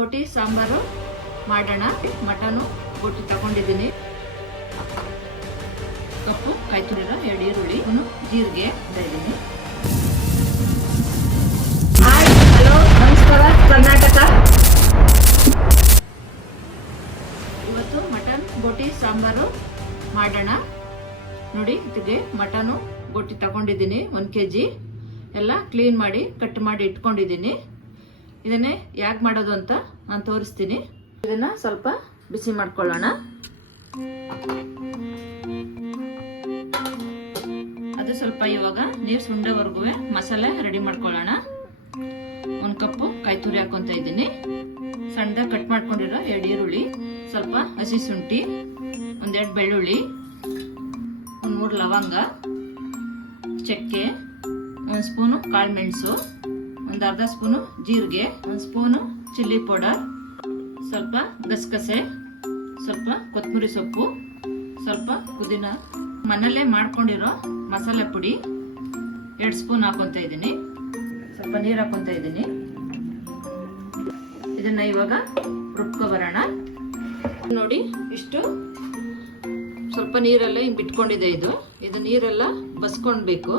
ಬೋಟಿ ಸಾಂಬಾರು ಮಾಡೋಣ. ಮಟನು ಬೋಟಿ ತಗೊಂಡಿದ್ದೀನಿ. ಕಪ್ಪು ಕಾಯಿ ತುರಿದ 2 ಈರುಳ್ಳಿ, ಜೀರಿಗೆ ಇದ್ದೀನಿ. ಹಾಯ್, ಹಲೋ, ನಮಸ್ಕಾರ ಕರ್ನಾಟಕ. ಇವತ್ತು ಮಟನ್ ಬೋಟಿ ಸಾಂಬಾರು ಮಾಡೋಣ. ನೋಡಿ, ಇದಕ್ಕೆ ಮಟನು ಬೋಟಿ ತಗೊಂಡಿದ್ದೀನಿ 1 kg. ಎಲ್ಲ ಕ್ಲೀನ್ ಮಾಡಿ ಕಟ್ ಮಾಡಿ ಇಟ್ಕೊಂಡಿದ್ದೀನಿ. ಇದನ್ನೇ ಯಾಕೆ ಮಾಡೋದು ಅಂತ ನಾನು ತೋರಿಸ್ತೀನಿ. ಇದನ್ನ ಸ್ವಲ್ಪ ಬಿಸಿ ಮಾಡ್ಕೊಳ್ಳೋಣ. ಅದು ಸ್ವಲ್ಪ ಇವಾಗ ನೀರು ಸುಂಡವರೆಗೂ ಮಸಾಲೆ ರೆಡಿ ಮಾಡ್ಕೊಳ್ಳೋಣ. 1 ಕಪ್ಪು ಕಾಯಿ ತುರಿ ಹಾಕೊಂತ ಇದ್ದೀನಿ. ಸಣ್ಣದಾಗಿ ಕಟ್ ಮಾಡ್ಕೊಂಡಿರೋ 2 ಈರುಳ್ಳಿ, ಸ್ವಲ್ಪ ಹಸಿ ಶುಂಠಿ, 1-2 ಬೆಳ್ಳುಳ್ಳಿ, 1-3 ಲವಂಗ, ಚಕ್ಕೆ, 1 ಸ್ಪೂನು ಕಾಳು ಮೆಣಸು, 1 ಅರ್ಧ ಸ್ಪೂನು ಜೀರಿಗೆ, 1 ಸ್ಪೂನು ಚಿಲ್ಲಿ ಪೌಡರ್, ಸ್ವಲ್ಪ ಗಸಗಸೆ, ಸ್ವಲ್ಪ ಕೊತ್ತಂಬರಿ ಸೊಪ್ಪು, ಸ್ವಲ್ಪ ಪುದೀನ, ಮನೆಯಲ್ಲೇ ಮಾಡ್ಕೊಂಡಿರೋ ಮಸಾಲೆ ಪುಡಿ 2 ಸ್ಪೂನ್ ಹಾಕೊಂತ ಇದ್ದೀನಿ. ಸ್ವಲ್ಪ ನೀರು ಹಾಕೊಂತ ಇದ್ದೀನಿ. ಇದನ್ನ ಇವಾಗ ರುಬ್ಕೊ ಬರೋಣ. ನೋಡಿ, ಇಷ್ಟು ಸ್ವಲ್ಪ ನೀರೆಲ್ಲ ಹಿಂಗೆ ಬಿಟ್ಕೊಂಡಿದೆ. ಇದು ನೀರೆಲ್ಲ ಬಸ್ಕೊಳ್ಬೇಕು.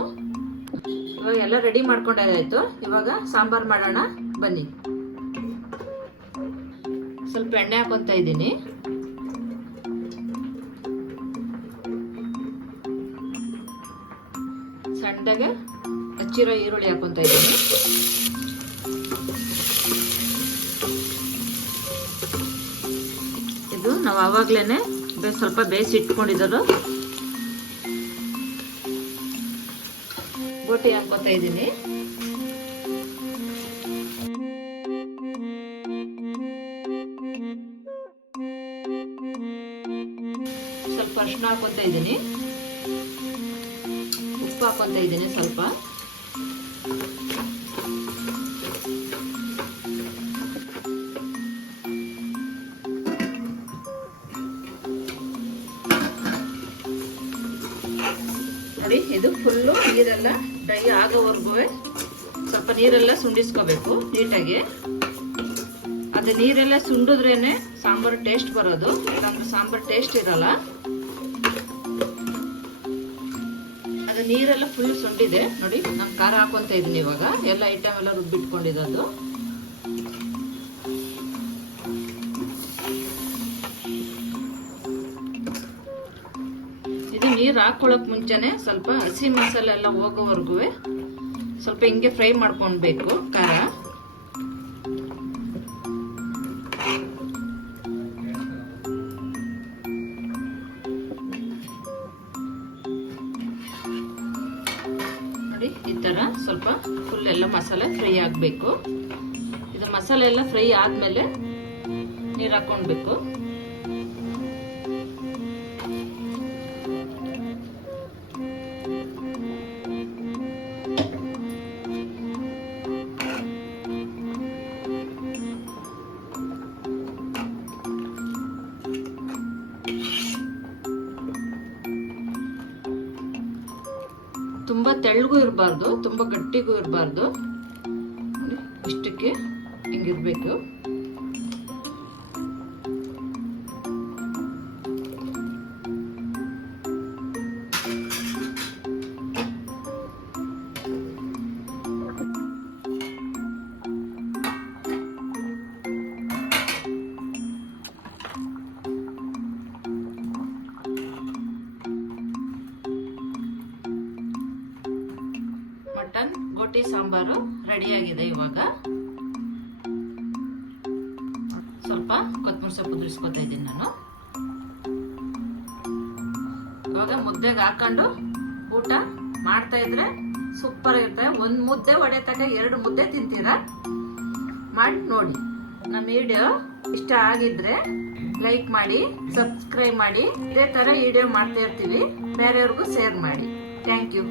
ಇವಾಗ ಎಲ್ಲ ರೆಡಿ ಮಾಡ್ಕೊಂಡಾಯ್ತು. ಇವಾಗ ಸಾಂಬಾರ್ ಮಾಡೋಣ, ಬನ್ನಿ. ಸ್ವಲ್ಪ ಎಣ್ಣೆ ಹಾಕೊಂತ ಇದ್ದೀನಿ. ಸಣ್ಣದಾಗೆ ಹಚ್ಚಿರೋ ಈರುಳ್ಳಿ ಹಾಕೊಂತ ಇದ್ದೀನಿ. ಇದು ನಾವು ಆವಾಗ್ಲೇನೆ ಸ್ವಲ್ಪ ಬೇಯಿಸಿ ಇಟ್ಕೊಂಡಿದ್ದು ಬೋಟಿ ಹಾಕೋತ ಇದ್ದೀನಿ. ಸ್ವಲ್ಪ ಅರಿಶಿನ ಹಾಕೋತ ಇದ್ದೀನಿ. ಉಪ್ಪು ಹಾಕೋತ ಇದ್ದೀನಿ ಸ್ವಲ್ಪ. ನೋಡಿ, ಇದು ಫುಲ್ಲು ನೀರೆಲ್ಲ ಡ್ರೈ ಆಗೋವರೆಗೂ ಸ್ವಲ್ಪ ನೀರೆಲ್ಲ ಸುಂಡಿಸ್ಕೋಬೇಕು ನೀಟಾಗಿ. ಅದು ನೀರೆಲ್ಲ ಸುಂಡಿದ್ರೇನೆ ಸಾಂಬಾರು ಟೇಸ್ಟ್ ಬರೋದು. ನಮ್ಗೆ ಸಾಂಬಾರು ಟೇಸ್ಟ್ ಇರಲ್ಲ. ಅದು ನೀರೆಲ್ಲ ಫುಲ್ ಸುಂಡಿದೆ. ನೋಡಿ, ನಾನು ಖಾರ ಹಾಕೊಂತ ಇದ್ದೀನಿ. ಇವಾಗ ಎಲ್ಲ ಐಟಮ್ ಎಲ್ಲ ರುಬ್ಬಿಟ್ಕೊಂಡಿದ್ದು. ಇದು ನೀರು ಹಾಕೊಳ್ಳೋಕೆ ಮುಂಚೆನೆ ಸ್ವಲ್ಪ ಹಸಿ ಮಸಾಲೆ ಎಲ್ಲ ಹೋಗೋವರೆಗೂ ಸ್ವಲ್ಪ ಹಿಂಗೆ ಫ್ರೈ ಮಾಡ್ಕೊಳ್ಬೇಕು ಖಾರ. ನೋಡಿ, ಈ ತರ ಸ್ವಲ್ಪ ಫುಲ್ ಎಲ್ಲ ಮಸಾಲೆ ಫ್ರೈ ಆಗಬೇಕು. ಇದು ಮಸಾಲೆ ಎಲ್ಲ ಫ್ರೈ ಆದ್ಮೇಲೆ ನೀರು ಹಾಕೊಳ್ಬೇಕು. ತುಂಬಾ ತೆಳ್ಳಗೂ ಇರಬಾರ್ದು, ತುಂಬಾ ಗಟ್ಟಿಗೂ ಇರಬಾರ್ದು. ಇಷ್ಟಕ್ಕೆ ಹಿಂಗಿರ್ಬೇಕು. ಮಟನ್ ಬೋಟಿ ಸಾಂಬಾರು ರೆಡಿಯಾಗಿದೆ. ಇವಾಗ ಸ್ವಲ್ಪ ಕೊತ್ತಂಬರಿ ಸೊಪ್ಪು ಉದುರಿಸ್ಕೊತಾ ಇದ್ದೀನಿ ನಾನು. ಇವಾಗ ಮುದ್ದೆಗೆ ಹಾಕೊಂಡು ಊಟ ಮಾಡ್ತಾ ಇದ್ರೆ ಸೂಪರ್ ಇರ್ತದೆ. 1 ಮುದ್ದೆ ಹೊಡೆತಕ 2 ಮುದ್ದೆ ತಿಂತೀರಾ, ಮಾಡಿ ನೋಡಿ. ನಮ್ಮ ವಿಡಿಯೋ ಇಷ್ಟ ಆಗಿದ್ರೆ ಲೈಕ್ ಮಾಡಿ, ಸಬ್ಸ್ಕ್ರೈಬ್ ಮಾಡಿ. ಇದೇ ತರ ವಿಡಿಯೋ ಮಾಡ್ತಾ ಇರ್ತೀವಿ. ಬೇರೆಯವ್ರಿಗೂ ಶೇರ್ ಮಾಡಿ. Thank you.